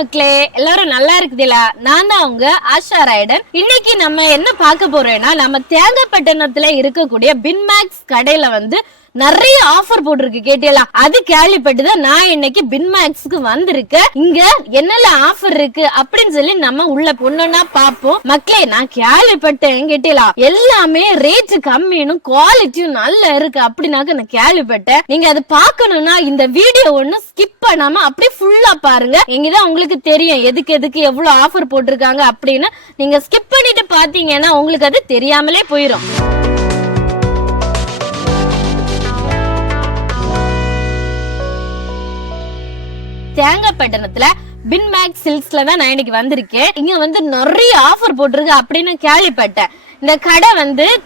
மக்களே, எல்லாரும் நல்லா இருக்குதுல? நான் தான் உங்க ஆஷா ராய்டன். இன்னைக்கு நம்ம என்ன பார்க்க போறோம்னா, நம்ம தேங்காய்பட்டணத்துல இருக்கக்கூடிய பின்மேக்ஸ் கடையில நிறைய ஆஃபர் போட்டிருக்கு. கேட்டீங்களா? அது கேள்விப்பட்டுதான் நான் இன்னைக்கு பின்மேக்ஸ்க்கு வந்திருக்கேன். இங்க என்னெல்லாம் ஆஃபர் இருக்கு அப்படின்னு சொல்லி நம்ம உள்ள பொண்ணுன்னா பாப்போம். மக்களே, நான் கேள்விப்பட்டேன். கேட்டீங்களா? எல்லாமே ரேட் கம்மியும் குவாலிட்டியும் நல்லா இருக்கு அப்படின்னாக்க நான் கேள்விப்பட்டேன். நீங்க அது பார்க்கணும்னா இந்த வீடியோ ஒண்ணு ஸ்கிப் பண்ணாம அப்படியே ஃபுல்லா பாருங்க. இங்கதான் உங்களுக்கு தெரியும் எதுக்கு எவ்வளவு ஆஃபர் போட்டிருக்காங்க அப்படின்னு. நீங்க ஸ்கிப் பண்ணிட்டு பாத்தீங்கன்னா உங்களுக்கு அது தெரியாமலே போயிடும். தேங்காய்பட்டணத்துல பின்மேக்ஸ் சில்க்ஸ்ல தான் நான் இன்னைக்கு வந்திருக்கேன். இங்க நிறைய ஆஃபர் போட்டிருக்கு அப்படின்னு கேள்விப்பட்டேன். இந்த கடை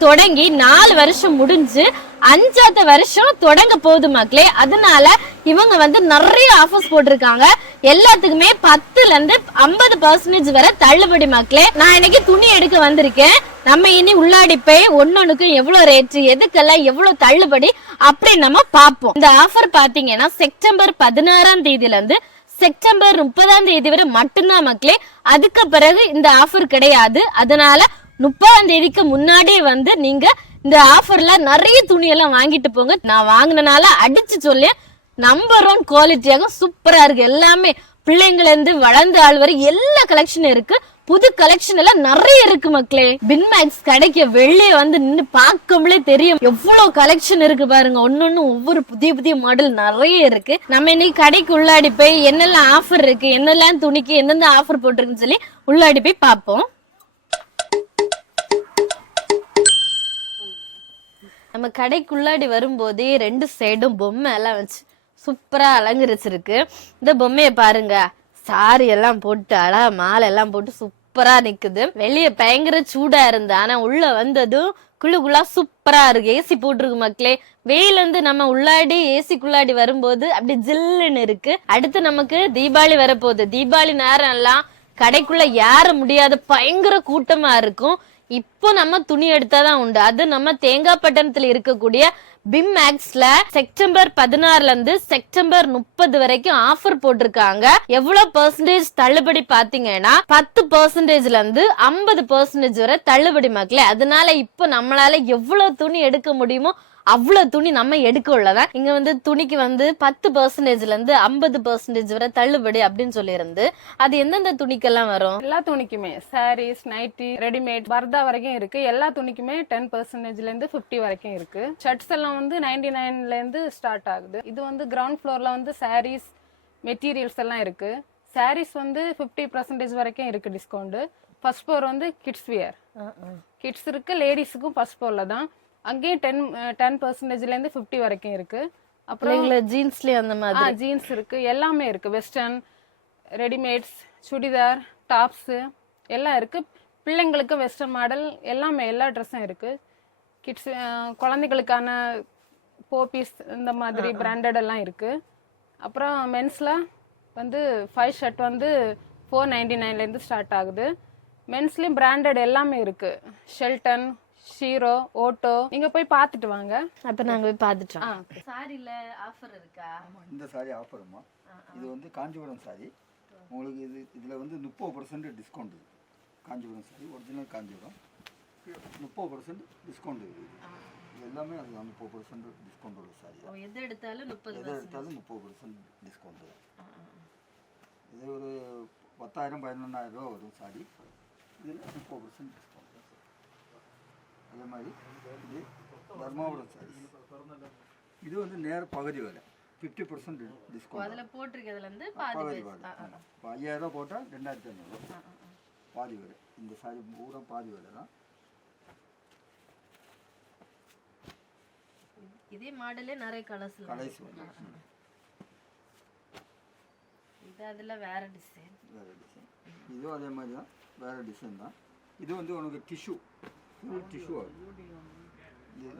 தொடங்கி 4 வருஷம் முடிஞ்சு 5வது வருஷம் தொடங்க போகுது மக்களே. அதனால இவங்க நிறைய ஆஃபர்ஸ் போட்டிருக்காங்க. எல்லாத்துக்குமே 10ல இருந்து 50% வரை தள்ளுபடி மக்களே. நான் இன்னைக்கு துணி எடுக்க வந்திருக்கேன். நம்ம இனி உள்ளாடி போய் ஒன்னொன்னுக்கும் எவ்வளவு ரேட், எதுக்கெல்லாம் எவ்வளவு தள்ளுபடி அப்படின்னு நம்ம பார்ப்போம். இந்த ஆஃபர் பாத்தீங்கன்னா செப்டம்பர் 16ஆம் தேதியில இருந்து செப்டம்பர் 30ஆம் தேதி வரை மட்டும்தான் மக்களே. அதுக்கு பிறகு இந்த ஆஃபர் கிடையாது. அதனால 30ஆம் தேதிக்கு முன்னாடியே நீங்க இந்த ஆஃபர்ல நிறைய துணி எல்லாம் வாங்கிட்டு போங்க. நான் வாங்கினால அடிச்சு சொல்லி நம்பர் 1 குவாலிட்டியாக சூப்பரா இருக்கு. எல்லாமே பிள்ளைங்கள இருந்து வளர்ந்த ஆள் வரை எல்லா கலெக்ஷனும் இருக்கு. புது கலெக்ஷன் எல்லாம் நிறைய இருக்கு மக்களே. பின்மேக்ஸ் கடைக்கு வெளியே நின்று பார்க்கும்போதே தெரியும் எவ்வளவு கலெக்ஷன் இருக்கு பாருங்க. ஒன்னொன்னு ஒவ்வொரு புதிய மாடல் நிறைய இருக்கு. நம்ம இன்னைக்கு கடைக்கு உள்ளாடி போய் என்னெல்லாம் ஆஃபர் இருக்கு, என்னெல்லாம் துணிக்கு எந்தெந்த ஆஃபர் போட்டிருக்குன்னு சொல்லி உள்ளாடி போய் பார்ப்போம். நம்ம கடைக்குள்ளாடி வரும்போதே 2 சைடும் பொம்மை எல்லாம் வச்சு சூப்பரா அலங்கரிச்சிருக்கு. இந்த பொம்மைய பாருங்க, சாரி எல்லாம் போட்டு அழகா மாலை எல்லாம் போட்டு சூப்பரா நிக்குது. வெளியே பயங்கர சூடா இருந்தா, ஆனா உள்ள வந்ததும் குழுகுலா சூப்பரா இருக்கு. ஏசி போட்டிருக்கு மக்களே. வெயில நம்ம உள்ளாடி ஏசிக்குள்ளாடி வரும்போது அப்படி ஜில்லுன்னு இருக்கு. அடுத்து நமக்கு தீபாவளி வரப்போகுது. தீபாவளி நேரம் எல்லாம் கடைக்குள்ள ஏற முடியாத பயங்கர கூட்டமா இருக்கும். இப்போ நம்ம துணி எடுத்தாதான் உண்டு. அது நம்ம தேங்காய்பட்டணத்துல இருக்கக்கூடிய பின்மேக்ஸ்ல செப்டம்பர் 16ல இருந்து செப்டம்பர் 30 வரைக்கும் ஆஃபர் போட்டிருக்காங்க. எவ்வளவு பெர்சன்டேஜ் தள்ளுபடி பாத்தீங்கன்னா 10%ல இருந்து 50% வரை தள்ளுபடி மக்களே. அதனால இப்போ நம்மளால எவ்வளவு துணி எடுக்க முடியுமோ அவ்வளவு துணி நம்ம எடுக்க உள்ளதான். இங்க துணிக்கு 10%ல இருந்து 50% வரை தள்ளுபடி அப்படின்னு சொல்லி இருந்து, அது எந்தெந்த துணிக்கெல்லாம் வரும்? எல்லா துணிக்குமே சாரீஸ், நைட்டி, ரெடிமேட், பர்தா வரைக்கும் இருக்கு. எல்லா துணிக்குமே 10%ல இருந்து 50 வரைக்கும் இருக்கு. ஷர்ட்ஸ் எல்லாம் 99ல இருந்து ஸ்டார்ட் ஆகுது. இது கிரவுண்ட் ஃப்ளோர்ல சாரீஸ், மெட்டீரியல்ஸ் எல்லாம் இருக்கு. சாரீஸ் 50% வரைக்கும் இருக்கு discount. First floor kids wear, kids இருக்கு. லேடிஸுக்கும் ஃபர்ஸ்ட் ஃப்ளோர்ல தான். அங்கேயும் 10%ல இருந்து 50 வரைக்கும் இருக்கு. அப்புறம் ஜீன்ஸ்லயே அந்த மாதிரி ஜீன்ஸ் இருக்கு. எல்லாமே இருக்கு. வெஸ்டர்ன், ரெடிமேட்ஸ், சுடிதார், டாப்ஸ் எல்லாம் இருக்கு. பிள்ளைங்களுக்கு வெஸ்டர்ன் மாடல் எல்லாமே, எல்லா ட்ரெஸ்ஸும் இருக்கு. கிட்ஸ் குழந்தைகளுக்கான போபீஸ் இந்த மாதிரி பிராண்டட் எல்லாம் இருக்கு. அப்புறம் மென்ஸ்ல 5 ஷர்ட் 499ல இருந்து ஸ்டார்ட் ஆகுது. மென்ஸ்லயும் பிராண்டட் எல்லாமே இருக்கு. ஷெல்டன், ஷீரோ, ஓட்டோ. நீங்க போய் பாத்துட்டு வாங்க. அப்ப நாங்க போய் பாத்துட்டோம். சாரில ஆஃபர் இருக்கா? இந்த சாரி ஆஃபருமா? இது காஞ்சிபுரம் சாரி. உங்களுக்கு இதுல 30% டிஸ்கவுண்ட் இருக்கு. Kanchipuram sorry original Kanchipuram 30% discount இருக்கு. இது எல்லாமே அது 30% டிஸ்கவுண்ட் உள்ள சாரி. எது எடுத்தாலும் 30% டிஸ்கவுண்ட். இது ஒரு 10,000 11,000 ரூபா வரும் சாரி. இதுல 30% டிஸ்கவுண்ட். அதே மாதிரி இது தர்மாபுரம் சாரி. இது நேர பகுதி விலை 50% டிஸ்கவுண்ட். அதுல போட்டிருக்கிறதுல இருந்து பகுதி விலை. 5,000 ரூபா போட்டா 2,500 பாதி விலை. இந்த சாரி பூரா பாதி விலை தான். இதே மாடலே நிறைய கலர்ஸ் இது. அதுல வேற டிசைன். இது அதே மாதிரி தான், வேற டிசைன் தான். இது உனக்கு டிஷ்யூ, ஃபுல் டிஷ்யூ.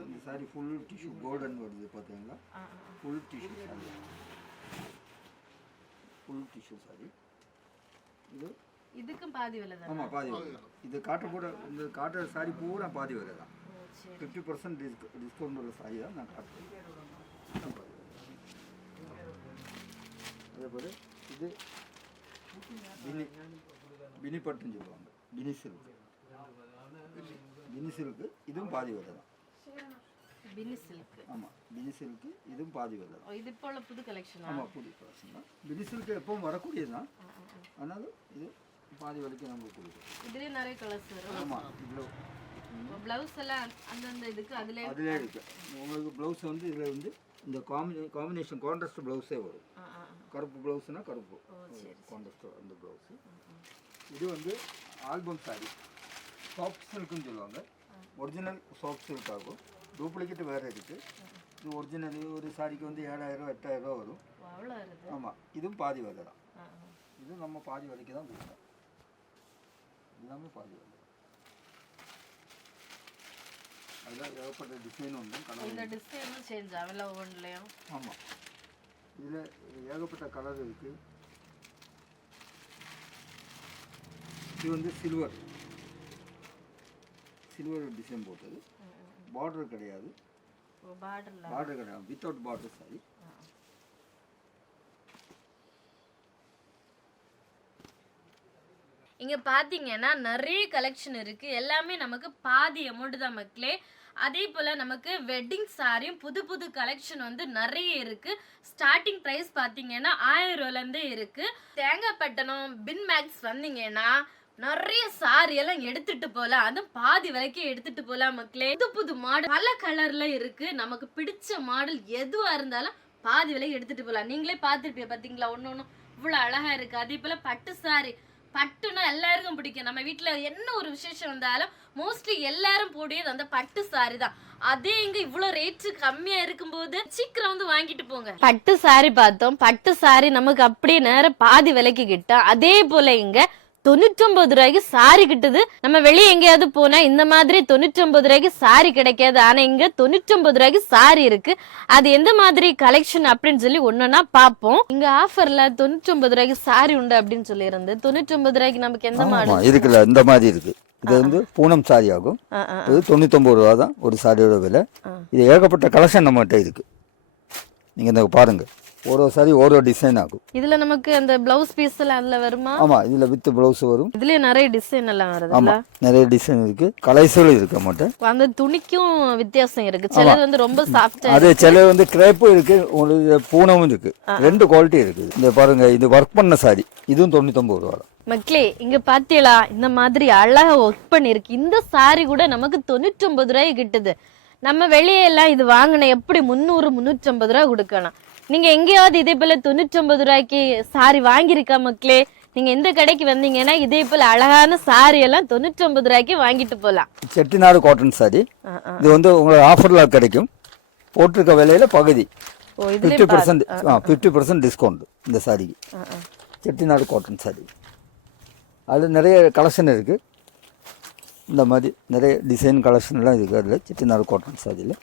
இந்த சாரி ஃபுல் டிஷ்யூ கோல்டன் வருது பார்த்தீங்களா? Full tissue sorry, full tissue sorry. இதுக்கும் பாதி விலை தான். ஆமாம், பாதி விலை. இது இந்த காட்டுற சாரி பூரா பாதி விலை தான். 50% டிஸ்கவுண்ட் உள்ள சாரி தான் நான் காட்டுறேன். அதே போல் இது பினிப்பட்டுன்னு சொல்லுவாங்க. பினி சில்க். பினி சில்க்கு இதுவும் பாதி விலை தான். பினி சில்க். ஆமாம், பினி சில்க்கு இதுவும் பாதி விலை தான். இது இப்போ உள்ள புது கலெக்ஷன். ஆமாம், புது கலெக்ஷன் தான். பினி சில்க்கு எப்பவும் வரக்கூடியது தான். அதனால இது பாதி விலைக்கு நம்ம கொடுக்குறோம். இதுலேயே நிறைய கலர்ஸ் வரும். ஆமாம், இவ்வளோ ப்ளவுஸ் எல்லாம் அந்தந்த இதுக்கு அதிலே இருக்கு. உங்களுக்கு ப்ளவுஸ் வந்து இதில் வந்து இந்த காம்பினேஷன் கான்ட்ராஸ்ட் ப்ளவுஸே வரும். கருப்பு ப்ளவுஸ்னா கருப்பு கான்ட்ராஸ்ட் அந்த ப்ளவுஸு. இது வந்து ஆல்பம் சாரி, சாஃப்ட் சில்க்குன்னு சொல்லுவாங்க. ஒரிஜினல் சாஃப்ட் சில்க் ஆகும். டூப்ளிகேட் வேறு இருக்குது. இது ஒரிஜினல் ஒரு சாரிக்கு வந்து 7000 8000 வரும். ஆமாம், இதுவும் பாதி விலை தான். இது நம்ம பாதி விலைக்கு தான் கொடுக்குறோம். எல்லாமே பாதி விலை. அதில் ஏகப்பட்ட டிசைன் உண்டு. இந்த டிசைனும் சேஞ்ச் ஆகல ஒவ்வொன்றுலையும். ஆமாம், இதில் ஏகப்பட்ட கலர் இருக்குது. இது வந்து சில்வர் டிசைன் போட்டது. பார்டர் கிடையாது. பார்டர் கிடையாது, வித்தவுட் பார்டர் சாரி. இங்க பாத்தீங்கன்னா நிறைய கலெக்ஷன் இருக்கு. எல்லாமே நமக்கு பாதி அமௌண்ட் தான் மக்களே. அதே போல நமக்கு வெட்டிங் சாரியும் புது புது கலெக்ஷன் வந்து நிறைய இருக்கு. ஸ்டார்டிங் பிரைஸ் பாத்தீங்கன்னா 1000 ரூபாயில இருந்தே இருக்கு. தேங்காய்பட்டணம் பின் மேக்ஸ் வந்தீங்கன்னா நிறைய சாரி எல்லாம் எடுத்துட்டு போலாம். அதுவும் பாதி வரைக்கும் எடுத்துட்டு போலாம் மக்களே. புது புது மாடல் பல கலர்ல இருக்கு. நமக்கு பிடிச்ச மாடல் எதுவா இருந்தாலும் பாதி விலைக்கு எடுத்துட்டு போலாம். நீங்களே பாத்துருப்பீங்க பாத்தீங்களா, ஒன்னொன்னு இவ்வளவு அழகா இருக்கு. அதே போல பட்டு சாரி, பட்டுனா எல்லாருக்கும் பிடிக்கும். நம்ம வீட்டுல என்ன ஒரு விசேஷம் வந்தாலும் மோஸ்ட்லி எல்லாரும் போடியது அந்த பட்டு சாரி தான். அதே இங்க இவ்வளவு ரேட் கம்மியா இருக்கும்போது சீக்கிரம் வந்து வாங்கிட்டு போங்க. பட்டு சாரி பார்த்தோம். பட்டு சாரி நமக்கு அப்படியே நேரம் பாதி விலைக்கு கிட்டும். அதே போல இங்க 99 ரூபாய்க்கு சாரி கிட்டுது. நம்ம வெளியே எங்கேயாவது போனா இந்த மாதிரி 99 ரூபாய்க்கு சாரி கிடைக்காது. ஆனா இங்க 99 ரூபாய்க்கு சாரி இருக்கு. அது எந்த மாதிரி கலெக்ஷன் அப்படின்னு சொல்லி ஒன்னொன்னா பாப்போம். இங்க ஆஃபர்ல 99 ரூபாய்க்கு சாரி உண்டு அப்படின்னு சொல்லி இருந்து 99 ரூபாய்க்கு நமக்கு எந்த மாடல் இருக்குல்ல, இந்த மாதிரி இருக்கு. இது வந்து பூனம் சாரி ஆகும். இது 99 ரூபா தான் ஒரு சாரியோட விலை. இது ஏகப்பட்ட கலெக்ஷன் நம்மகிட்ட இருக்கு. நீங்க இந்த பாருங்க, ஒரு சாரி ஒரு டிசைன் ஆகும். இதுல நமக்கு அந்த பிளவுஸ் பீஸ் எல்லாம் அதுல வருமா? ஆமா, இதுல வித் பிளவுஸ் வரும். இதுல நிறைய டிசைன் எல்லாம் வருது. ஆமா, நிறைய டிசைன் இருக்கு. கலர்ஸும் இருக்கு மாட்டேன். அந்த துணிக்கும் வித்தியாசம் இருக்கு. சிலது வந்து ரொம்ப சாஃப்ட்டா, அது சில வந்து கிரேப்பும் இருக்கு, உங்களுக்கு பூனமும் இருக்கு. ரெண்டு குவாலிட்டி இருக்கு. இந்த பாருங்க, இது ஒர்க் பண்ண சாரி. இதுவும் 99 ரூபா. மக்களே இங்க பாத்தீங்களா, இந்த மாதிரி அழகா ஒர்க் பண்ணிருக்கு. இந்த சாரி கூட நமக்கு 99 ரூபாய்க்கு கிட்டுது. நம்ம வெளியே எல்லாம் இது வாங்கின எப்படி 300 350 ரூபாய் கொடுக்கணும். நீங்க எங்கேயாவது இதே போல 99 ரூபாய்க்கு சாரி வாங்கியிருக்கா மக்களே? நீங்க எந்த கடைக்கு வந்தீங்கன்னா இதே போல அழகான சாரி எல்லாம் 99 ரூபாய்க்கு வாங்கிட்டு போலாம். Chettinad cotton sorry. இது வந்து உங்களுக்கு ஆஃபர்ல கிடைக்கும். போட்டிருக்க விலையில பகுதி 50% டிஸ்கவுண்ட் இந்த சாரிக்கு. Chettinad cotton sorry. அது நிறைய கலெக்ஷன் இருக்கு. இந்த மாதிரி நிறைய டிசைன் கலெக்ஷன் எல்லாம் இருக்கு. அதில் செட்டிநாடு காட்டன் சாரியில்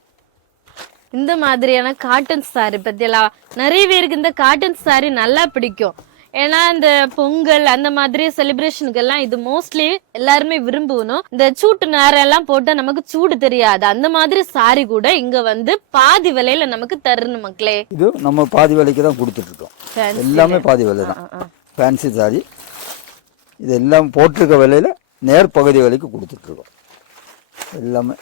இந்த மாதிரியான காட்டன் சாரி பத்தியெல்லாம் நிறைய பேருக்கு இந்த காட்டன் சாரி நல்லா பிடிக்கும். ஏன்னா இந்த பொங்கல் அந்த மாதிரி செலிப்ரேஷனுக்கு எல்லாம் இது மோஸ்ட்லி எல்லாருமே விரும்பணும். இந்த சூட்டு நேரம் எல்லாம் போட்டா நமக்கு சூடு தெரியாது. அந்த மாதிரி சாரி கூட இங்க வந்து பாதி விலையில நமக்கு தரணும் மக்களே. இது நம்ம பாதி விலைக்கு தான் கொடுத்துட்டு இருக்கோம். எல்லாமே பாதி விலை தான். ஃபேன்சி சாரி இது எல்லாம் போட்டிருக்க விலையில நேர் பகுதி விலைக்கு கொடுத்துட்டு இருக்கோம். எல்லாமே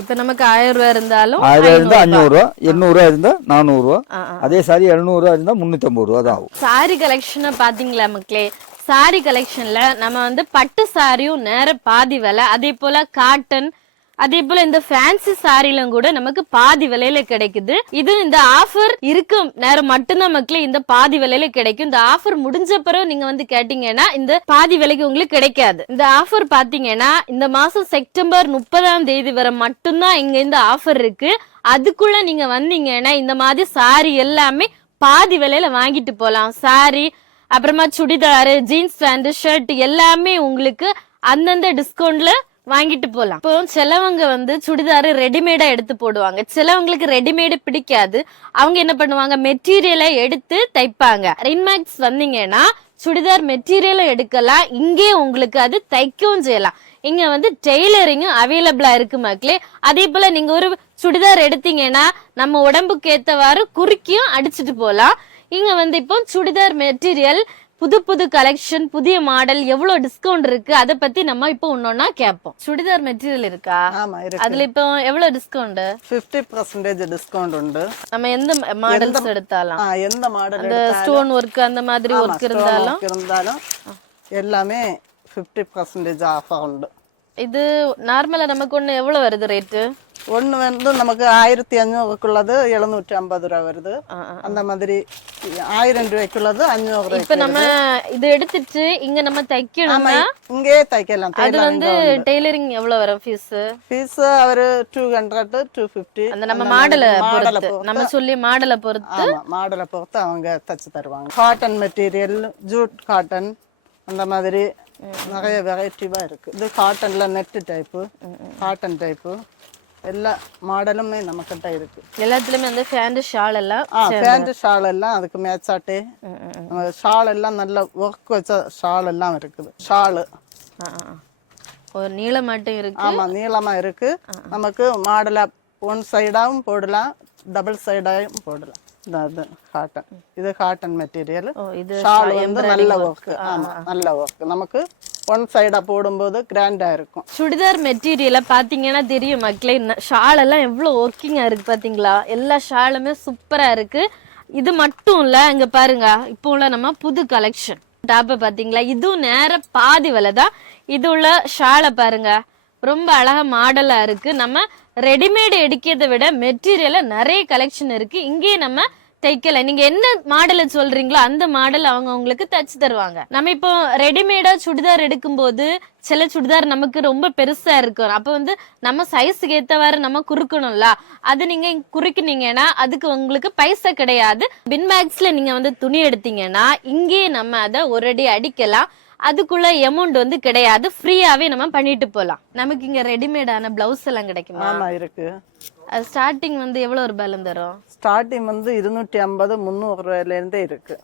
இப்ப நமக்கு 1000 ரூபாய் இருந்தாலும் 1000 இருந்தா 500 ரூபா, 800 ரூபா இருந்தா 400 ரூபா. அதே சாரி 700 ரூபா இருந்தா 350 ரூபா தான் ஆகும். சாரி கலெக்ஷனை பாத்தீங்களா மக்களே? சாரி கலெக்ஷன்ல நம்ம வந்து பட்டு சாரியும் நேர பாதி விலை, அதே போல காட்டன், அதே போல இந்த ஃபேன்சி சாரிலும் கூட நமக்கு பாதி விலையில கிடைக்குது. இது இந்த ஆஃபர் இருக்கும் நேரம் மட்டும்தான் மக்களே இந்த பாதி விலையில கிடைக்கும். இந்த ஆஃபர் முடிஞ்ச பிறகு நீங்க வந்து கேட்டீங்கன்னா இந்த பாதி விலைக்கு உங்களுக்கு கிடைக்காது. இந்த ஆஃபர் பாத்தீங்கன்னா இந்த மாசம் செப்டம்பர் 30ஆம் தேதி வரை மட்டும்தான் இங்க இந்த ஆஃபர் இருக்கு. அதுக்குள்ள நீங்க வந்தீங்கன்னா இந்த மாதிரி சாரி எல்லாமே பாதி விலையில வாங்கிட்டு போலாம். சாரி, அப்புறமா சுடிதாரு, ஜீன்ஸ் பேண்ட், ஷர்ட் எல்லாமே உங்களுக்கு அந்தந்த டிஸ்கவுண்ட்ல வாங்கிட்டு போலாம். இப்போ சிலவங்க வந்து சுடிதாரு ரெடிமேடா எடுத்து போடுவாங்க. சிலவங்களுக்கு ரெடிமேடு பிடிக்காது. அவங்க என்ன பண்ணுவாங்க, மெட்டீரியலை எடுத்து தைப்பாங்க. ரின்மேக்ஸ் வந்தீங்கன்னா சுடிதார் மெட்டீரியலை எடுக்கலாம், இங்கே உங்களுக்கு அது தைக்கவும் செய்யலாம். இங்க வந்து டெய்லரிங் அவைலபிளா இருக்கு மக்களே. அதே போல நீங்க ஒரு சுடிதார் எடுத்தீங்கன்னா நம்ம உடம்புக்கு ஏத்தவாறு குறுக்கியும் அடிச்சுட்டு போலாம். இங்க வந்து இப்போ சுடிதார் மெட்டீரியல் புது புது கலெக்ஷன், புதிய மாடல், எவ்வளவு டிஸ்கவுண்ட் இருக்கு அத பத்தி நம்ம இப்போ ஒன்னொன்னா கேட்போம். சுடிதார் மெட்டீரியல் இருக்கா? ஆமா இருக்கு. அதுல இப்போ எவ்வளவு டிஸ்கவுண்ட்? 50% டிஸ்கவுண்ட் உண்டு. நம்ம எந்த மாடல்ஸ் எடுத்தாலும் எந்த மாடல் அந்த ஸ்டோன் ஒர்க் அந்த மாதிரி ஒர்க் இருந்தாலும் எல்லாமே 50% ஆஃபர் உண்டு. இது நார்மலா நமக்கு ஒண்ணு எவ்வளவு வருது ரேட்டு? ஒன்று வந்து நமக்கு 1500க்குள்ளது 750 ரூபா வருது. அந்த மாதிரி 1000 ரூபாய்க்குள்ளது 500 ரூபாய். இப்ப நம்ம இது எடுத்துட்டு இங்க நம்ம தைக்கணும்னா இங்கே தைக்கலாம். அது வந்து டெய்லரிங் எவ்வளவு வரும் ஃபீஸ்? ஃபீஸ் அவரு 200 250. அந்த நம்ம மாடலை பொறுத்து, நம்ம சொல்லி மாடலை பொறுத்து. ஆமா, மாடலை பொறுத்து அவங்க தச்சு தருவாங்க. காட்டன் மெட்டீரியல், ஜூட் காட்டன், அந்த மாதிரி நிறைய வெரைட்டிவா இருக்கு. இது காட்டன்ல நெட் டைப்பு, காட்டன் டைப்பு, எல்லா மாடலுமே நம்ம கிட்ட இருக்கு. எல்லாத்துலயுமே வந்து ஃபேண்ட் ஷால் எல்லாம் பேண்ட் ஷால் எல்லாம் அதுக்கு மேட்சாட்டே ஷால் எல்லாம் நல்ல ஒர்க் வச்ச ஷால் எல்லாம் இருக்குது. ஷாலு ஒரு நீளமாட்டம் இருக்கு. ஆமா, நீளமா இருக்கு. நமக்கு மாடலா ஒன் சைடாவும் போடலாம், டபுள் சைடாவும் போடலாம். காட்டன், இது காட்டன் மெட்டீரியல். ஷால் வந்து நல்ல ஒர்க். ஆமா, நல்ல ஒர்க். நமக்கு ஒன் சைடா போடும்போது கிராண்டா இருக்கும். சுடிதார் மெட்டீரியல பாத்தீங்கன்னா தெரியும் மக்களே, ஷால் எல்லாம் எவ்வளவு ஒர்க்கிங்கா இருக்கு பாத்தீங்களா? எல்லா ஷாலுமே சூப்பரா இருக்கு. இது மட்டும் இல்ல, இங்க பாருங்க இப்போ உள்ள நம்ம புது கலெக்ஷன் டாப்ப பாத்தீங்களா? இதுவும் நேர பாதி விலை தான். இது உள்ள ஷாலை பாருங்க, ரொம்ப அழகா மாடலா இருக்கு. நம்ம ரெடிமேட் எடுக்கிறத விட மெட்டீரியல்ல நிறைய கலெக்ஷன் இருக்கு. இங்கே நம்ம தைக்கல, நீங்க என்ன மாடலை சொல்றீங்களோ அந்த மாடல் அவங்க உங்களுக்கு தச்சு தருவாங்க. நம்ம இப்போ ரெடிமேடா சுடிதார் எடுக்கும் போது சில சுடிதார் நமக்கு ரொம்ப பெருசா இருக்கும். அப்ப வந்து நம்ம சைஸுக்கு ஏத்தவாறு நம்ம குறுக்கணும்ல, அது நீங்க குறுக்கினீங்கன்னா அதுக்கு உங்களுக்கு பைசா கிடையாது. பின்மேக்ஸ்ல நீங்க வந்து துணி எடுத்தீங்கன்னா இங்கே நம்ம அதை ஒரு அடி அடிக்கலாம். அதுக்குள்ள அமௌண்ட் வந்து கிடையாது, ஃப்ரீயாவே நம்ம பண்ணிட்டு போலாம். நமக்கு இங்க ரெடிமேடான பிளவுஸ் எல்லாம் கிடைக்குமா? ஆமா இருக்கு. ஸ்டார்டிங் வந்து எவ்வளவு ரூபாயில இருந்து வரும்? ஸ்டார்டிங் வந்து 250 300 ரூபாயில இருந்தே இருக்கு.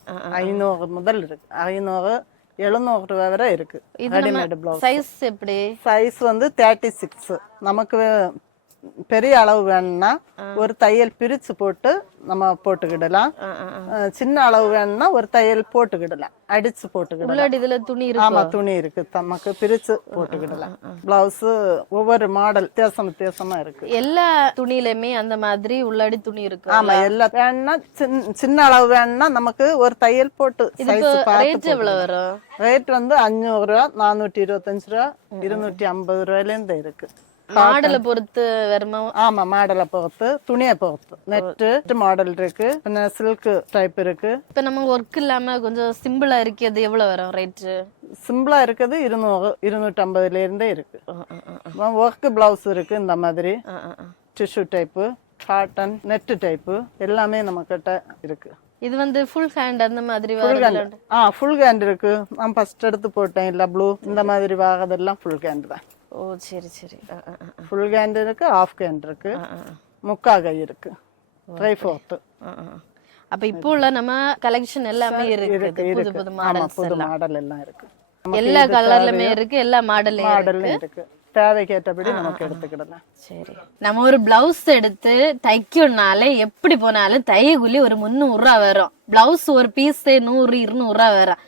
500 முதல் இருக்கு. 500 700 ரூபாய் வரை இருக்கு ரெடிமேட் பிளவுஸ். சைஸ் எப்படி? சைஸ் வந்து 36. நமக்கு பெரிய அளவு வேணும்னா ஒரு தையல் பிரிச்சு போட்டு நம்ம போட்டுக்கிடலாம். சின்ன அளவு வேணும்னா ஒரு தையல் போட்டுக்கிடலாம், அடிச்சு போட்டுக்கிடலாம். இதுல துணி இருக்கு. ஆமா, துணி இருக்கு, நமக்கு பிரிச்சு போட்டுக்கிடலாம். பிளவுஸ் ஒவ்வொரு மாடல் வித்தியாசமா இருக்கு. எல்லா துணியிலுமே அந்த மாதிரி உள்ளாடி துணி இருக்கு. ஆமா, எல்லா வேணும்னா சின்ன அளவு வேணும்னா நமக்கு ஒரு தையல் போட்டு சைஸ் பார்த்து. எவ்வளவு வரும் ரேட் வந்து 500 ரூபா, 425 ரூபா, 250 ரூபாயில இருந்து இருக்கு. மாடலை பொறுத்து வருமா? ஆமா, மாடலை பொறுத்து, துணியை பொறுத்து. நெட் மாடல் இருக்கு, சில்க் டைப் இருக்கு. இப்ப நம்ம ஒர்க் இல்லாம கொஞ்சம் சிம்பிளா இருக்கிறது எவ்வளவு வரும் ரேட்? சிம்பிளா இருக்குது 200 250ல இருந்தே இருக்கு. ஒர்க் பிளவுஸ் இருக்கு, இந்த மாதிரி tissue type, cotton, net type எல்லாமே நம்ம கிட்ட இருக்கு. இது வந்து ஃபுல் ஹேண்ட் அந்த மாதிரி ஃபுல் ஹேண்ட் இருக்கு. நான் ஃபர்ஸ்ட் எடுத்து போட்டேன் இல்ல ப்ளூ, இந்த மாதிரி வாகதெல்லாம் ஃபுல் ஹேண்ட் தான். ஓ சரி சரி. ஃபுல் ஹேண்ட் இருக்கு, ஹாஃப் ஹேண்ட் இருக்கு, முக்கா கை இருக்கு, ட்ரை ஃபோர்த். அப்ப இப்போ உள்ள நம்ம கலெக்ஷன் எல்லாமே இருக்கு. புது புது மாடல் எல்லாம் இருக்கு. எல்லா கலர்லயுமே இருக்கு, எல்லா மாடலும் இருக்கு. தேவைக்கேற்றபடி நமக்கு எடுத்துக்கிடலாம். சரி, நம்ம ஒரு பிளவுஸ் எடுத்து தைக்கணும்னாலே எப்படி போனாலும் தைய கூலி ஒரு 300 ரூபா வரும். பிளவுஸ் ஒரு பீஸ் 100 200 ரூபா வரும்.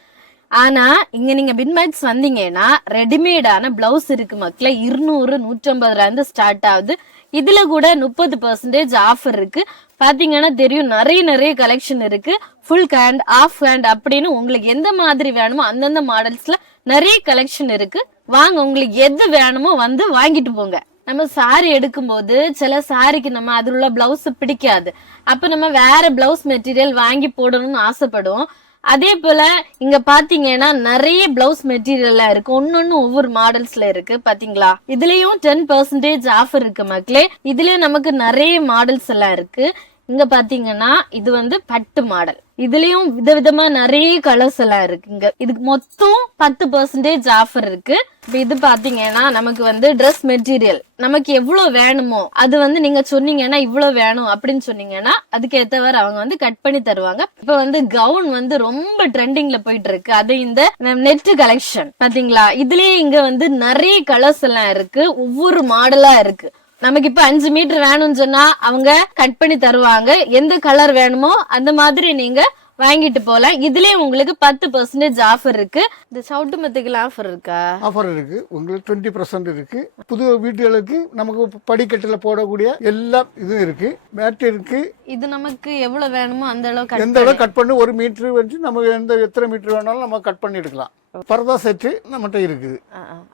ஆனா இங்க நீங்க பின்மேக்ஸ் வந்தீங்கன்னா ரெடிமேடான பிளவுஸ் இருக்கு மக்களே, 200 150 ரூபாய் இருந்து ஸ்டார்ட் ஆகுது. இதுல கூட 30% ஆஃபர் இருக்கு. பாத்தீங்கன்னா தெரியும், நிறைய கலெக்ஷன் இருக்கு. ஃபுல் ஹேண்ட், ஆஃப் ஹேண்ட் அப்படின்னு உங்களுக்கு எந்த மாதிரி வேணுமோ அந்தந்த மாடல்ஸ்ல நிறைய கலெக்ஷன் இருக்கு. வாங்க, உங்களுக்கு எது வேணுமோ வந்து வாங்கிட்டு போங்க. நம்ம சாரி எடுக்கும் போது சில சாரிக்கு நம்ம அதுல உள்ள பிளவுஸ் பிடிக்காது, அப்ப நம்ம வேற பிளவுஸ் மெட்டீரியல் வாங்கி போடணும்னு ஆசைப்படுவோம். அதே போல இங்க பாத்தீங்கன்னா நிறைய பிளவுஸ் மெட்டீரியல் இருக்கு, ஒன்னொன்னு ஒவ்வொரு மாடல்ஸ்ல இருக்கு. பாத்தீங்களா, இதுலயும் 10% ஆஃபர் இருக்கு மக்களே. இதுலயும் நமக்கு நிறைய மாடல்ஸ் எல்லாம் இருக்கு. இங்க பாத்தீங்கன்னா இது வந்து பட்டு மாடல், இதுலயும் விதவிதமா நிறைய கலர்ஸ் எல்லாம் இருக்கு. இங்க இதுக்கு மொத்தம் 10% ஆஃபர் இருக்கு. இது பாத்தீங்கன்னா நமக்கு வந்து ட்ரெஸ் மெட்டீரியல் நமக்கு எவ்வளவு வேணுமோ அது வந்து நீங்க சொன்னீங்கன்னா இவ்வளவு வேணும் அப்படின்னு சொன்னீங்கன்னா அதுக்கு ஏத்தவாறு அவங்க வந்து கட் பண்ணி தருவாங்க. இப்ப வந்து கவுன் வந்து ரொம்ப ட்ரெண்டிங்ல போயிட்டு இருக்கு, அது இந்த நெட் கலெக்ஷன் பாத்தீங்களா. இதுலயே இங்க வந்து நிறைய கலர்ஸ் எல்லாம் இருக்கு, ஒவ்வொரு மாடலா இருக்கு. நமக்கு இப்ப 5 மீட்டர் வேணும்னு சொன்னா அவங்க கட் பண்ணி தருவாங்க. எந்த கலர் வேணுமோ அந்த மாதிரி நீங்க வாங்கிட்டு போலாம். இதுலயே உங்களுக்கு 10% ஆஃபர் இருக்கு. இந்த சவுட்டு மெத்தைக்கெல்லாம் ஆஃபர் இருக்கா? ஆஃபர் இருக்கு. உங்களுக்கு 20% இருக்கு. புது வீடுகளுக்கு நமக்கு படிக்கட்டில் போடக்கூடிய எல்லா இதுவும் இருக்கு. மேட் இருக்கு. இது நமக்கு எவ்வளவு வேணுமோ அந்த அளவு எந்த அளவு கட் பண்ணி 1 மீட்டர் வச்சு நம்ம எத்தனை மீட்டர் வேணாலும் நம்ம கட் பண்ணி எடுக்கலாம். பரதா செட்டு நம்மகிட்ட இருக்குது.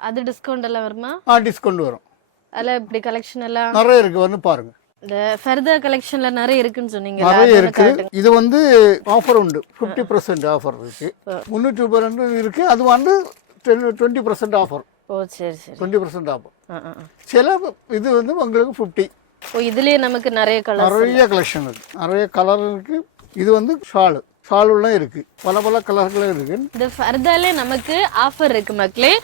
அது டிஸ்கவுண்ட் எல்லாம் வருமா? டிஸ்கவுண்ட் வரும். அதுல இப்படி கலெக்ஷன் எல்லாம் நிறைய இருக்கு, வந்து பாருங்க. இந்த ஃபர்தர் கலெக்ஷன்ல நிறைய இருக்குன்னு சொன்னீங்க. நிறைய இருக்கு. இது வந்து ஆஃபர் உண்டு. 50% ஆஃபர் இருக்கு. 300 இருக்கு. அது வந்து 20% ஆஃபர். ஓ சரி சரி. 20% ஆஃபர். சில இது வந்து உங்களுக்கு 50. ஓ இதுலயே நமக்கு நிறைய கலெக்ஷன் இருக்கு. நிறைய கலர் இருக்கு. இது வந்து ஷாலுலாம் இருக்கு. பல கலர்களும் இருக்கு. இந்த ஃபர்தர்ல நமக்கு ஆஃபர் இருக்கு மக்களே.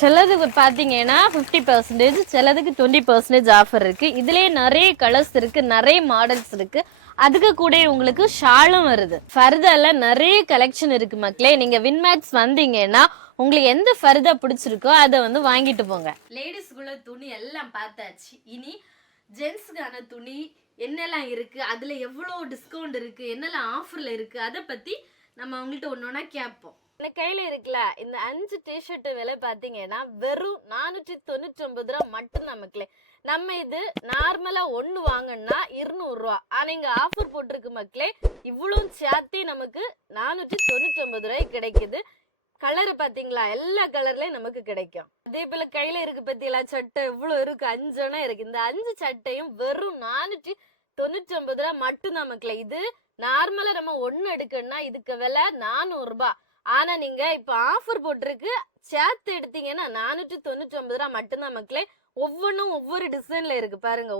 சிலதுக்கு பாத்தீங்கன்னா 50%, சிலதுக்கு 20% ஆஃபர் இருக்கு. இதுலயே நிறைய கலர்ஸ் இருக்கு, நிறைய மாடல்ஸ் இருக்கு. அதுக்கு கூட உங்களுக்கு ஷாலும் வருது. ஃபர்தர்ல நிறைய கலெக்ஷன் இருக்கு மக்களே. நீங்க வின்மேக்ஸ் வந்தீங்கன்னா உங்களுக்கு எந்த ஃபர்தா பிடிச்சிருக்கோ அதை வந்து வாங்கிட்டு போங்க. லேடிஸ்க்குள்ள துணி எல்லாம் பார்த்தாச்சு. இனி ஜென்ஸுக்கான துணி என்னெல்லாம் இருக்கு, அதுல எவ்வளவு டிஸ்கவுண்ட் இருக்கு, என்னெல்லாம் ஆஃபர்ல இருக்கு, அதை பத்தி நம்ம அவங்கள்ட்ட ஒன்னொன்னா கேட்போம். எனக்கு கையில இருக்குல்ல இந்த 5 டிஷர்ட் விலை பாத்தீங்கன்னா வெறும் 499 ரூபா மட்டும் நமக்குலே. நம்ம இது நார்மலா ஒண்ணு வாங்கினா 200 ரூபா. ஆனா இங்க ஆஃபர் போட்டிருக்கு மக்களே. இவ்வளவு சேர்த்தே நமக்கு 499 ரூபாய்க்கு கிடைக்குது. கலர் பாத்தீங்களா, எல்லா கலர்லயும் நமக்கு கிடைக்கும். அதே போல கையில இருக்கு பத்தியெல்லா சட்டை இவ்வளவு இருக்கு, 5 இருக்கு. இந்த 5 சட்டையும் வெறும் 499 ரூபா மட்டும் நமக்குல. இது நார்மலா நம்ம ஒண்ணு எடுக்கணும்னா இதுக்கு விலை 400 ரூபாய். ஆனா நீங்க இப்ப ஆஃபர் போட்டிருக்கு, சேர்த்து எடுத்தீங்கன்னா 499 ரூபா மட்டும்தான் மக்களே. ஒவ்வொன்றும் ஒவ்வொரு டிசைன்ல இருக்கு பாருங்க.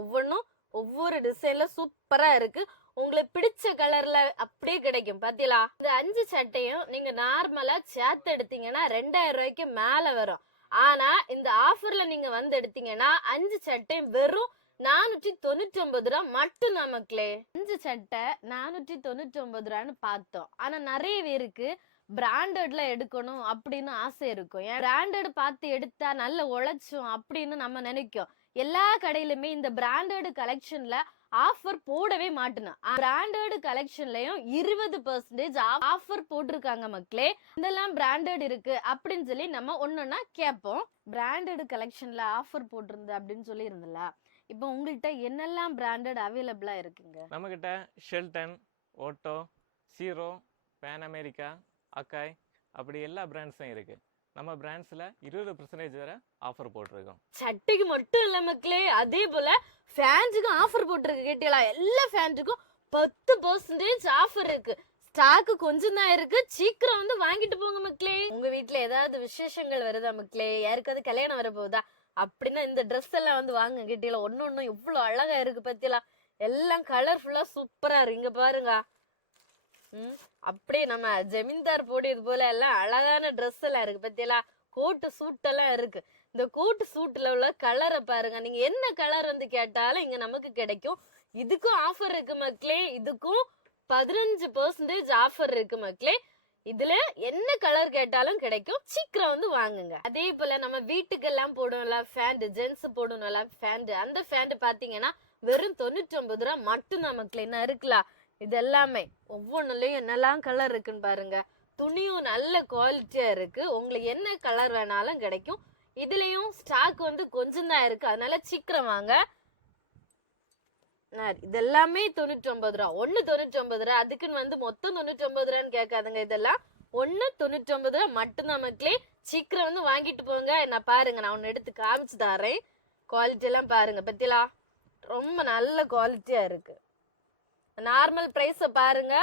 ஒவ்வொரு டிசைன்ல சூப்பரா இருக்கு. உங்களுக்கு பிடிச்ச கலர்ல அப்படியே கிடைக்கும் பாத்தீங்களா. இந்த 5 சட்டையும் நீங்க நார்மலா சேர்த்து எடுத்தீங்கன்னா 2000 ரூபாய்க்கு மேல வரும். ஆனா இந்த ஆஃபர்ல நீங்க வந்து எடுத்தீங்கன்னா 5 சட்டையும் வெறும் 499 ரூபா மட்டும் நமக்குலே. 5 சட்டை 499 ரூபான்னு பார்த்தோம். ஆனா நிறைய பேருக்கு பிராண்டட்ல எடுக்கணும் அப்படின்னு ஆசை இருக்கும். ஏன் பிராண்டட் பார்த்து எடுத்தா நல்ல உழைச்சும் அப்படின்னு நம்ம நினைக்கும். எல்லா கடையிலுமே இந்த பிராண்டட் கலெக்ஷன்ல ஆஃபர் போடவே மாட்டேன். பிராண்டட் கலெக்ஷன்லயும் 20% ஆஃபர் போட்டிருக்காங்க மக்களே. இதெல்லாம் பிராண்டட் இருக்கு அப்படின்னு சொல்லி நம்ம ஒன்னொன்னா கேட்போம். பிராண்டட் கலெக்ஷன்ல ஆஃபர் போட்டிருந்த அப்படின்னு சொல்லி இருந்தல. இப்போ உங்கள்கிட்ட என்னெல்லாம் பிராண்டட் அவைலபிளா இருக்குங்க? நம்ம கிட்ட ஷெல்டன், ஓட்டோ, சீரோ, பேன் அமெரிக்கா, அக்காய் அப்படி எல்லா பிராண்ட்ஸும் இருக்கு. நம்ம பிராண்ட்ஸ்ல 20% வரை ஆஃபர் போட்டிருக்கோம். சட்டைக்கு மட்டும் இல்ல மக்களே, அதே போல ஃபேன்ஸுக்கும் ஆஃபர் போட்டிருக்கு. கேட்டீங்களா, எல்லா ஃபேன்ஸுக்கும் 10% ஆஃபர் இருக்கு. ஸ்டாக்கு கொஞ்சம் தான் இருக்கு. சீக்கிரம் வந்து வாங்கிட்டு போங்க மக்களே. உங்க வீட்டுல ஏதாவது விசேஷங்கள் வருதா மக்களே, யாருக்காவது கல்யாணம் வர போகுதா அப்படின்னா இந்த ட்ரெஸ் எல்லாம் வந்து வாங்க. கேட்டீங்களா, ஒன்னு எவ்வளவு அழகா இருக்கு பத்தியெல்லாம். எல்லாம் கலர்ஃபுல்லா சூப்பரா இருக்கு. இங்க பாருங்க. அப்படியே நம்ம ஜமீன்தார் போடியது போல எல்லாம் அழகான ட்ரெஸ் எல்லாம் இருக்கு பத்தியெல்லாம். கோட்டு சூட் எல்லாம் இருக்கு. இந்த கோட்டு சூட்ல உள்ள கலரை பாருங்க. நீங்க என்ன கலர் வந்து கேட்டாலும் இங்க நமக்கு கிடைக்கும். இதுக்கும் ஆஃபர் இருக்கு மக்களே. இதுக்கும் 15% ஆஃபர் இருக்கு மக்களே. இதுல என்ன கலர் கேட்டாலும் கிடைக்கும். சீக்கிரம் வந்து வாங்குங்க. அதே போல நம்ம வீட்டுக்கெல்லாம் போடுவோம்ல ஃபேண்ட், ஜென்ஸ் போடணும்ல ஃபேண்ட், அந்த ஃபேண்ட் பாத்தீங்கன்னா வெறும் 99 ரூபா மட்டும் தான் மக்களே. என்ன இருக்குல்ல, இது எல்லாமே ஒவ்வொன்றுலயும் என்னெல்லாம் கலர் இருக்குன்னு பாருங்க. துணியும் நல்ல குவாலிட்டியா இருக்கு. உங்களுக்கு என்ன கலர் வேணாலும் கிடைக்கும். இதுலயும் ஸ்டாக் வந்து கொஞ்சம் தான் இருக்கு. அதனால சீக்கிரம் வாங்க. இது எல்லாமே 99 ரூபா. 1 99 ரூபா. அதுக்குன்னு வந்து மொத்தம் 99 ரூபான்னு கேட்காதுங்க. இதெல்லாம் 1 99 ரூபா மட்டும்தான் மக்களே. சீக்கிரம் வந்து வாங்கிட்டு போங்க. நான் பாருங்க, நான் ஒன்னு எடுத்து காமிச்சு தரேன். குவாலிட்டி எல்லாம் பாருங்க பத்திலா, ரொம்ப நல்ல குவாலிட்டியா இருக்கு. நார்மல் பிரைஸ் பாருங்க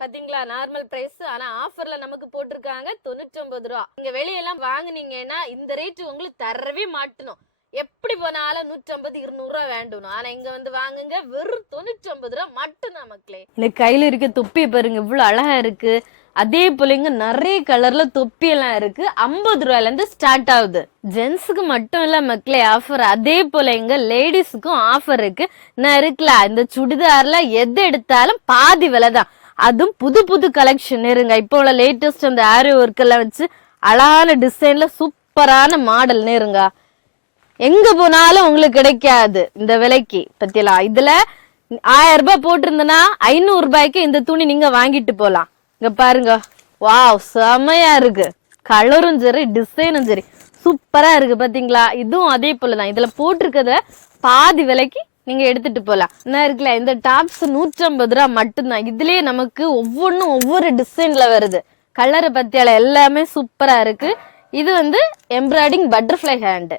பாத்தீங்களா, நார்மல் பிரைஸ். ஆனா ஆஃபர்ல நமக்கு போட்டிருக்காங்க 99 ரூபா. நீங்க வெளியெல்லாம் வாங்குனீங்கன்னா இந்த ரேட் உங்களுக்கு தரவே மாட்டணும். எப்படி போனாலும் 150 200 ரூபா வேண்டும். ஆனா இங்க வந்து வாங்குங்க, வெறும் 99 ரூபா மட்டும் தான் மக்களே. எனக்கு கையில இருக்க தொப்பி பாருங்க, இவ்வளவு அழகா இருக்கு. அதே போல இங்க நிறைய கலர்ல தொப்பி எல்லாம் இருக்கு. 50 ரூபாயில இருந்து ஸ்டார்ட் ஆகுது. ஜென்ஸுக்கு மட்டும் இல்ல மக்களே ஆஃபர், அதே போல இங்க லேடிஸுக்கும் ஆஃபர் இருக்கு. நான் இருக்குல்ல, இந்த சுடிதார்ல எது எடுத்தாலும் பாதி விலை தான். அதுவும் புது புது கலெக்ஷன் இருங்க. இப்போ உள்ள லேட்டஸ்ட் அந்த ஆரி ஒர்க் எல்லாம் வச்சு அழகான டிசைன்ல சூப்பரான மாடல் நேருங்க. எங்க போனாலும் உங்களுக்கு கிடைக்காது இந்த விலைக்கு பத்தியலாம். இதுல 1000 ரூபாய் போட்டிருந்தனா 500 ரூபாய்க்கு இந்த துணி நீங்க வாங்கிட்டு போலாம். இங்க பாருங்க, வாவ் செமையா இருக்கு. கலரும் சரி டிசைனும் சரி சூப்பரா இருக்கு பாத்தீங்களா. இதுவும் அதே போலதான், இதுல போட்டிருக்கத பாதி விலைக்கு நீங்க எடுத்துட்டு போலாம். என்ன இருக்குல்ல, இந்த டாப்ஸ் 150 ரூபா மட்டும்தான். இதுலயே நமக்கு ஒவ்வொன்றும் ஒவ்வொரு டிசைன்ல வருது. கலரை பத்தியால எல்லாமே சூப்பரா இருக்கு. இது வந்து எம்ப்ராய்டிங் பட்டர்ஃப்ளை ஹேண்ட்.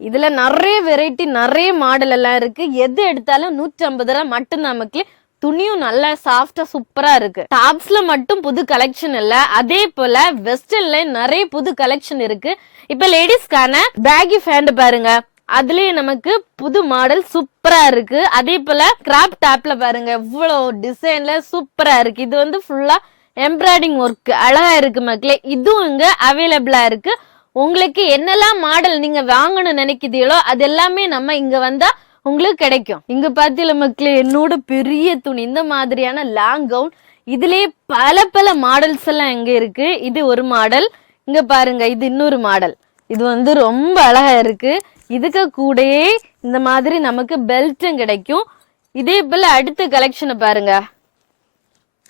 இதுல நிறைய வெரைட்டி நிறைய மாடல் எல்லாம் இருக்கு. எது எடுத்தாலும் 150 ரூபா மட்டும்தான் மக்களே. துணியும் நல்லா சாஃப்டா சூப்பரா இருக்கு. டாப்ஸ்ல மட்டும் புது கலெக்ஷன் இல்ல, அதே போல வெஸ்டர்ன்ல நிறைய புது கலெக்ஷன் இருக்கு. இப்ப லேடிஸ்க்கான பேகி பேண்ட் பாருங்க, அதுலயே நமக்கு புது மாடல் சூப்பரா இருக்கு. அதே போல கிராப் டாப்ல பாருங்க, இவ்வளவு டிசைன்ல சூப்பரா இருக்கு. இது வந்து ஃபுல்லா எம்ப்ராய்டிங் ஒர்க் அழகா இருக்கு மக்களே. இதுவும் இங்க அவைலபிளா இருக்கு. உங்களுக்கு என்னெல்லாம் மாடல் நீங்க வாங்கணும்னு நினைக்கிறீங்களோ அது எல்லாமே நம்ம இங்க வந்தா உங்களுக்கு கிடைக்கும். இங்க பாத்தீங்களா மக்களே, என்னோட பெரிய துணி இந்த மாதிரியான லாங் கவுன். இதுலயே பல பல மாடல்ஸ் எல்லாம் இங்க இருக்கு. இது ஒரு மாடல், இங்க பாருங்க இது இன்னொரு மாடல். இது வந்து ரொம்ப அழகா இருக்கு. இதுக்கு கூடயே இந்த மாதிரி நமக்கு பெல்ட்டும் கிடைக்கும். இதே போல அடுத்த கலெக்ஷனை பாருங்க,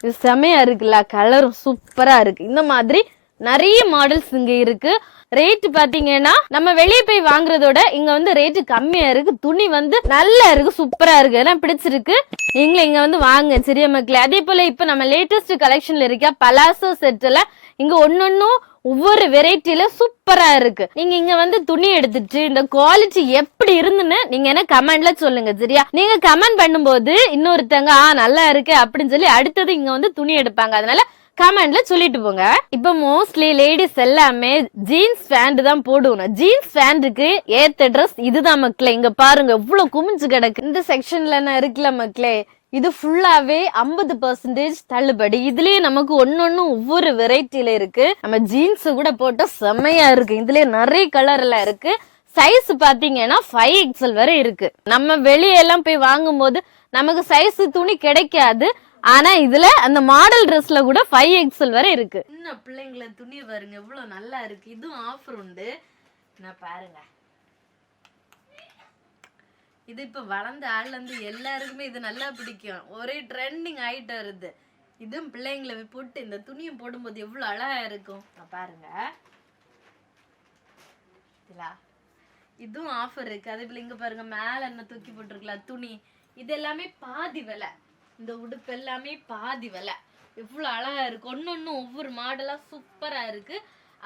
இது செமையா இருக்குல்ல, கலரும் சூப்பரா இருக்கு. இந்த மாதிரி நிறைய மாடல்ஸ் இங்க இருக்கு. ரேட் பாத்தீங்கன்னா நம்ம வெளியே போய் வாங்குறதோட இங்க வந்து ரேட் கம்மியா இருக்கு. துணி வந்து நல்லா இருக்கு, சூப்பரா இருக்கு. எல்லாம் பிடிச்சிருக்கு, நீங்களும் இங்க வந்து வாங்க சரியா மக்களே. அதே போல இப்ப நம்ம லேட்டஸ்ட் கலெக்ஷன்ல இருக்க பலாசோ செட்ல இங்க ஒன்னொன்னும் ஒவ்வொரு வெரைட்டில சூப்பரா இருக்கு. நீங்க இங்க வந்து துணி எடுத்துட்டு இந்த குவாலிட்டி எப்படி இருந்துன்னு நீங்க என்ன கமெண்ட்ல சொல்லுங்க சரியா. நீங்க கமெண்ட் பண்ணும்போது இன்னொருத்தங்க நல்லா இருக்கு அப்படின்னு சொல்லி அடுத்தது இங்க வந்து துணி எடுப்பாங்க. அதனால கமெண்ட்ல சொல்லிட்டு போங்க. இப்ப மோஸ்ட்லி லேடிஸ் எல்லாமே ஜீன்ஸ் பேண்ட் தான் போடுவோம். ஜீன்ஸ் பேண்ட்டுக்கு ஏத்த ட்ரெஸ் இதுதான் மக்களே. இங்க பாருங்க எவ்வளவு குமிஞ்சு கிடக்கு. இந்த செக்ஷன்ல என்ன இருக்குல்ல மக்களே, இது ஃபுல்லாவே 50% தள்ளுபடி. இதுலயே நமக்கு ஒன்னொன்னு ஒவ்வொரு வெரைட்டில இருக்கு. நம்ம ஜீன்ஸ் கூட போட்டா செம்மையா இருக்கு. இதுலயே நிறைய கலர் எல்லாம் இருக்கு. சைஸ் பாத்தீங்கன்னா 5XL வரை இருக்கு. நம்ம வெளியெல்லாம் போய் வாங்கும் போது நமக்கு சைஸ் துணி கிடைக்காது. ஆனா இதுல அந்த மாடல் ட்ரெஸ்ல கூட 5XL வரை இருக்கு. இன்னும் பிள்ளைங்கள துணி பாருங்க எவ்வளவு நல்லா இருக்கு. இதுவும் ஆஃபர் உண்டு. நான் பாருங்க, இது இப்ப வளர்ந்த ஆள்ல இருந்து எல்லாருக்குமே இது நல்லா பிடிக்கும். ஒரே ட்ரெண்டிங் ஆயிட்டு வருது. இதுவும் பிள்ளைங்களை போட்டு இந்த துணியும் போடும்போது எவ்வளவு அழகா இருக்கும். பாருங்க, இதுவும் ஆஃபர் இருக்கு. அதே போல இங்க பாருங்க, மேல என்ன தூக்கி போட்டிருக்கலாம் துணி. இது எல்லாமே பாதி விலை. இந்த உடுப்பு எல்லாமே பாதி விலை. எவ்வளவு அழகா இருக்கு. ஒன்னொன்னும் ஒவ்வொரு மாடலா சூப்பரா இருக்கு.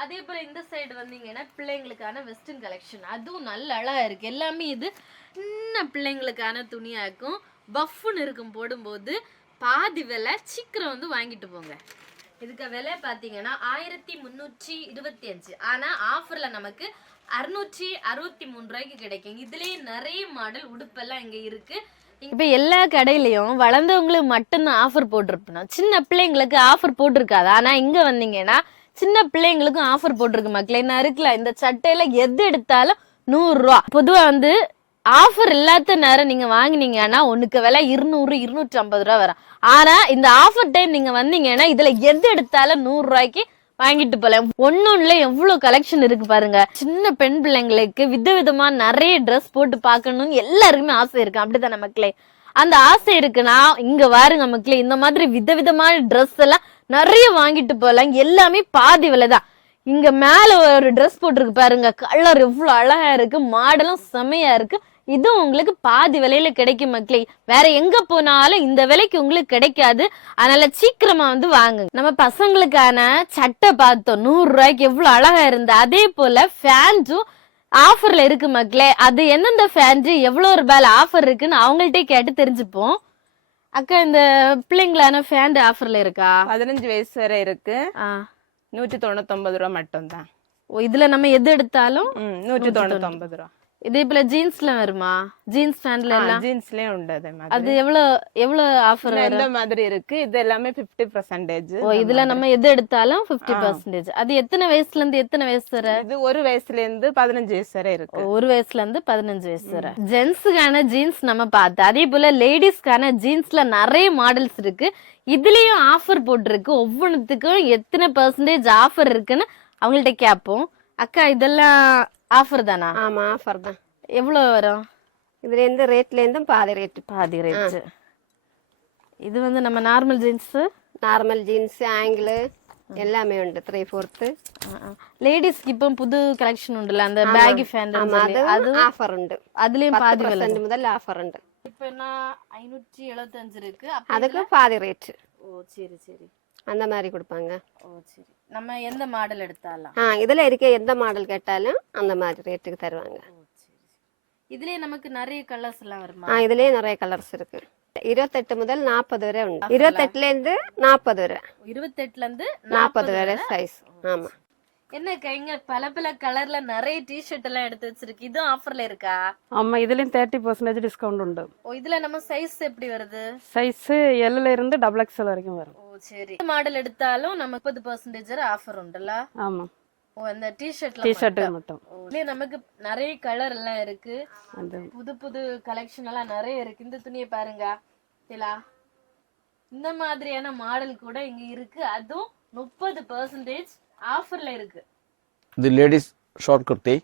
அதே போல இந்த சைடு வந்தீங்கன்னா பிள்ளைங்களுக்கான வெஸ்டர்ன் கலெக்ஷன், அதுவும் நல்ல அழகா இருக்கு. எல்லாமே இது இன்னும் பிள்ளைங்களுக்கான துணியா இருக்கும். பஃப்னு இருக்கும் போடும்போது. பாதி விலை, சீக்கிரம் வந்து வாங்கிட்டு போங்க. இதுக்கு விலை பாத்தீங்கன்னா 1325. ஆனா ஆஃபர்ல நமக்கு 663 ரூபாய்க்கு கிடைக்கும். இதுலயே நிறைய மாடல் உடுப்பெல்லாம் இங்க இருக்கு. இப்ப எல்லா கடையிலயும் வளர்ந்தவங்களுக்கு மட்டும்தான் ஆஃபர் போட்டிருப்போம், சின்ன பிள்ளைங்களுக்கு ஆஃபர் போட்டிருக்காது. ஆனா இங்க வந்தீங்கன்னா சின்ன பிள்ளைங்களுக்கும் ஆஃபர் போட்டிருக்கு மக்களே. என்ன இருக்குல்ல, இந்த சட்டையில எது எடுத்தாலும் 100 ரூபா. பொதுவா வந்து ஆஃபர் இல்லாத நேரம் நீங்க வாங்கினீங்கன்னா ஒண்ணுக்கு விலை 200 250 ரூபா வரும். ஆனா இந்த ஆஃபர் டைம் நீங்க வந்தீங்கன்னா இதுல எது எடுத்தாலும் 100 ரூபாய்க்கு வாங்கிட்டு போலாம். ஒன்னொன்னுல எவ்வளவு கலெக்ஷன் இருக்கு பாருங்க. சின்ன பெண் பிள்ளைங்களுக்கு விதவிதமா நிறைய ட்ரெஸ் போட்டு பாக்கணும்னு எல்லாருக்குமே ஆசை இருக்கு, அப்படித்தானே மக்களே? அந்த ஆசை இருக்குன்னா இங்க வாருங்க மக்களே. இந்த மாதிரி விதவிதமான ட்ரெஸ் எல்லாம் நிறைய வாங்கிட்டு போலாம். எல்லாமே பாதி விலைதான். இங்க மேல ஒரு ட்ரெஸ் போட்டிருக்கு பாருங்க, கலர் எவ்வளவு அழகா இருக்கு, மாடலும் செமையா இருக்கு. இதுவும் உங்களுக்கு பாதி விலையில கிடைக்கும் மக்களே. வேற எங்க போனாலும் இந்த விலைக்கு உங்களுக்கு கிடைக்காது. அதனால சீக்கிரமா வந்து வாங்குங்க. நம்ம பசங்களுக்கான சட்டை பார்த்தோம் 100 ரூபாய்க்கு, எவ்வளவு அழகா இருந்து. அதே போல ஃபேன்ஸும் ஆஃபர்ல இருக்கு மக்களே. அது எந்தெந்த ஃபேன்ஸ் எவ்வளவு ரூபாயில ஆஃபர் இருக்குன்னு அவங்கள்ட்டே கேட்டு தெரிஞ்சுப்போம். அக்கா, இந்த பிள்ளைங்களான ஃபேன் ஆஃபர்ல இருக்கா? 15 வயசு வரை இருக்கு. 199 ரூபா மட்டும்தான். இதுல நம்ம எது எடுத்தாலும் 199 ரூபா. இதே போல ஜீன்ஸ்ல வருமா? ஜீன்ஸ் பேண்ட்ல எல்லாம் ஜீன்ஸ்லயே உண்டு அதே மாதிரி. அது எவ்வளவு ஆஃபர் இந்த மாதிரி இருக்கு. இது எல்லாமே 50%. இதுல நம்ம எது எடுத்தாலும் 50%. அது எத்தனை வயசுல இருந்து எத்தனை வயசு வரை? இது 1 வயசுல இருந்து 15 வயசு வரை இருக்கு. 1 வயசுல இருந்து 15 வயசு வரை. ஜென்ஸுக்கான ஜீன்ஸ் நம்ம பார்த்தோம். அதே போல லேடிஸ்க்கான ஜீன்ஸ்ல நிறைய மாடல்ஸ் இருக்கு. இதுலயும் ஆஃபர் போட்டிருக்கு. ஒவ்வொன்றுத்துக்கும் எத்தனை % ஆஃபர் இருக்குன்னு அவங்கள்ட்ட கேட்போம். அக்கா, இதெல்லாம் ஆஃபர் தானா? ஆமா, ஆஃபர் தான். எவ்வளவு வரும்? இதுல இருந்து ரேட்ல இருந்து பாதி ரேட். இது வந்து நம்ம normal jeans normal jeans angle எல்லாமே உண்டு 3/4. லேடிஸ்க்கு இப்போ புது கலெக்ஷன் உண்டுல அந்த பேகி ஃபேண்ட் அது ஆஃபர் உண்டு. அதுலயும் பாதி விலை 10% முதல் ஆஃபர் உண்டு. இப்போ நான் 575 இருக்கு. அதுக்கு பாதி ரேட். ஓ சரி சரி. அந்த மாதிரி கொடுப்பாங்க. ஓ சரி. நம்ம எந்த மாடல் எடுத்தாலும் இதுல இருக்க எந்த மாடல் கேட்டாலும் அந்த மாதிரி ரேட்டுக்கு தருவாங்க. இதுலயே நமக்கு நிறைய கலர்ஸ் எல்லாம் வருமா? இதுலயே நிறைய கலர்ஸ் இருக்கு. 28 முதல் 40 வரை உண்டு. 28ல இருந்து 40 வரை. 28ல இருந்து 40 வரை சைஸ். ஆமா. என்ன கைங்க பல பல கலர்ல நிறைய டி-ஷர்ட் எல்லாம் எடுத்து வச்சிருக்கு. இதுவும் ஆஃபர்ல இருக்கா? ஆமா, இதுலயும் 30% டிஸ்கவுண்ட் உண்டு. ஓ இதுல நம்ம சைஸ் எப்படி வருது? சைஸ் L இருந்து XXL வரைக்கும் வரும். ஓ சரி. மாடல் எடுத்தாலும் நம்ம 30% ஆஃபர் உண்டுல? ஆமா. ஓ அந்த டி-ஷர்ட் மட்டும். இதுல நமக்கு நிறைய கலர் எல்லாம் இருக்கு. புது புது கலெக்ஷன் எல்லாம் நிறைய இருக்கு. இந்த துணியை பாருங்க. இந்த மாதிரியான மாடல் கூட இங்க இருக்கு. அதுவும் 30% ஆஃபர்ல இருக்கு. இது லேடிஸ் ஷார்ட் குர்த்தி.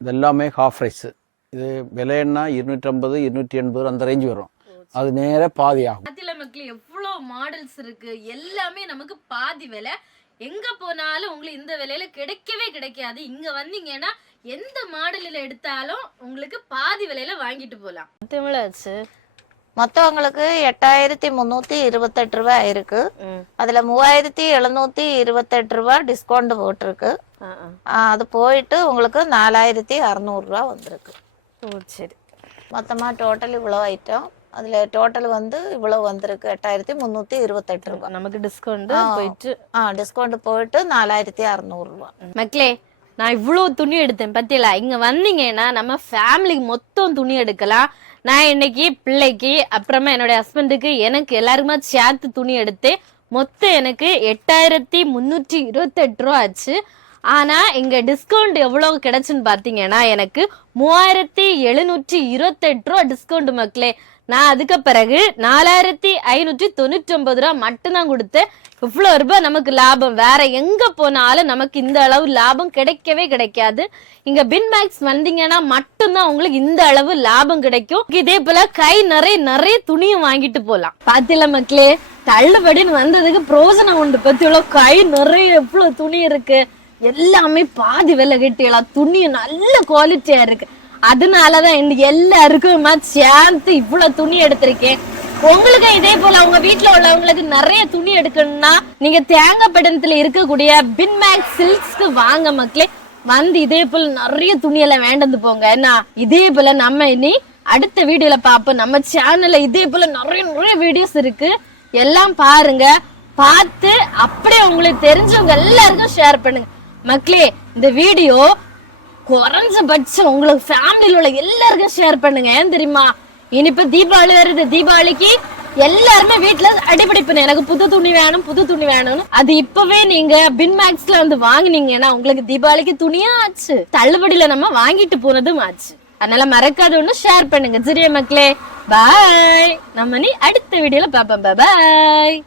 இது எல்லாமே ஹாஃப் ரைஸ். இது விலைன்னா 250 280 அந்த ரேஞ்ச் வரும். அது நேர பாதி ஆகும். அதில மக்களே எவ்வளவு மாடல்ஸ் இருக்கு. எல்லாமே நமக்கு பாதி விலை. எங்க போனாலும் உங்களுக்கு இந்த விலையில கிடைக்கவே கிடைக்காது. இங்க வந்தீங்கன்னா எந்த மாடலில் எடுத்தாலும் உங்களுக்கு பாதி விலையில வாங்கிட்டு போலாம். எவ்வளவு ஆச்சு? மொத்தவங்களுக்கு 8328 ரூபாய் இருக்கு. அதுல 3728 ரூபாய் டிஸ்கவுண்ட் போட்டிருக்கு. அது போயிட்டு உங்களுக்கு 4600 ரூபாய் வந்திருக்கு. சரி. மொத்தமா டோட்டல் இவ்வளவு ஐட்டம். அதுல டோட்டல் வந்து இவ்வளவு வந்திருக்கு 8328 ரூபாய். நமக்கு டிஸ்கவுண்ட் போயிட்டு டிஸ்கவுண்ட் போயிட்டு 4600 ரூபாய். மக்களே நான் இவ்வளவு துணி எடுத்தேன் பத்தியலா. இங்க வந்தீங்கன்னா நம்ம ஃபேமிலிக்கு மொத்தம் துணி எடுக்கலாம். நான் இன்னைக்கு பிள்ளைக்கு அப்புறமா என்னுடைய ஹஸ்பண்டுக்கு எனக்கு எல்லாருக்குமே சேர்த்து துணி எடுத்தேன். மொத்தம் எனக்கு 8328 ரூபா ஆச்சு. ஆனா இங்க டிஸ்கவுண்ட் எவ்வளவு கிடைச்சுன்னு பாத்தீங்கன்னா எனக்கு 3728 ரூபா டிஸ்கவுண்ட் மக்களே. நான் அதுக்கு பிறகு 4599 ரூபா மட்டும்தான் கொடுத்தேன். இவ்வளவு ரூபாய் நமக்கு லாபம் வேற எங்க போனாலும் நமக்கு இந்த அளவு லாபம் கிடைக்கவே கிடைக்காது. இங்க பின்மேக்ஸ் வந்தீங்கன்னா மட்டும்தான் உங்களுக்கு இந்த அளவு லாபம் கிடைக்கும். இதே போல கை நிறைய துணியும் வாங்கிட்டு போலாம். பாத்தில மக்களே தள்ளுபடின்னு வந்ததுக்கு பிரோஜனம் உண்டு. பத்தியோ கை நிறைய எவ்வளவு துணி இருக்கு. எல்லாமே பாதி விலை கிட்டியலாம். துணி நல்ல குவாலிட்டியா இருக்கு. அதனாலதான் இந்த எல்லாருக்கும் சேர்த்து இவ்வளவு துணி எடுத்திருக்கேன். உங்களுக்கு இதே போல உங்க வீட்டுல உள்ளவங்களுக்கு நிறைய துணி எடுக்கணும்னா நீங்க தேங்காய்பட்டணத்துல இருக்கக்கூடிய பின்மேக்ஸ் சில்க்ஸ்க்கு வாங்க மக்களே. வந்து இதே போல நிறைய துணியெல்லாம் வேண்டது போங்க. என்ன இதே போல நம்ம இனி அடுத்த வீடியோல பாப்போம். நம்ம சேனல்ல இதே போல நிறைய வீடியோஸ் இருக்கு. எல்லாம் பாருங்க. பார்த்து அப்படியே உங்களுக்கு தெரிஞ்சவங்க எல்லாருக்கும் ஷேர் பண்ணுங்க மக்களே. இந்த வீடியோ குறைஞ்சபட்சம் உங்களுக்கு ஃபேமிலியில உள்ள எல்லாருக்கும் ஷேர் பண்ணுங்க. ஏன் தெரியுமா, இனிப்ப தீபாவளி வருது. தீபாவளிக்கு எல்லாருமே வீட்டுல அடிப்படைப்பு எனக்கு புது துணி வேணும்னு அது இப்பவே நீங்க பின்மேக்ஸ்ல வந்து வாங்கினீங்கன்னா உங்களுக்கு தீபாவளிக்கு துணியா ஆச்சு, தள்ளுபடியில நம்ம வாங்கிட்டு போனதும் ஆச்சு. அதனால மறக்காத ஒண்ணு ஷேர் பண்ணுங்க. சரியா மக்களே, பாய். நம்ம நீ அடுத்த வீடியோல பாப்போம். பாய்.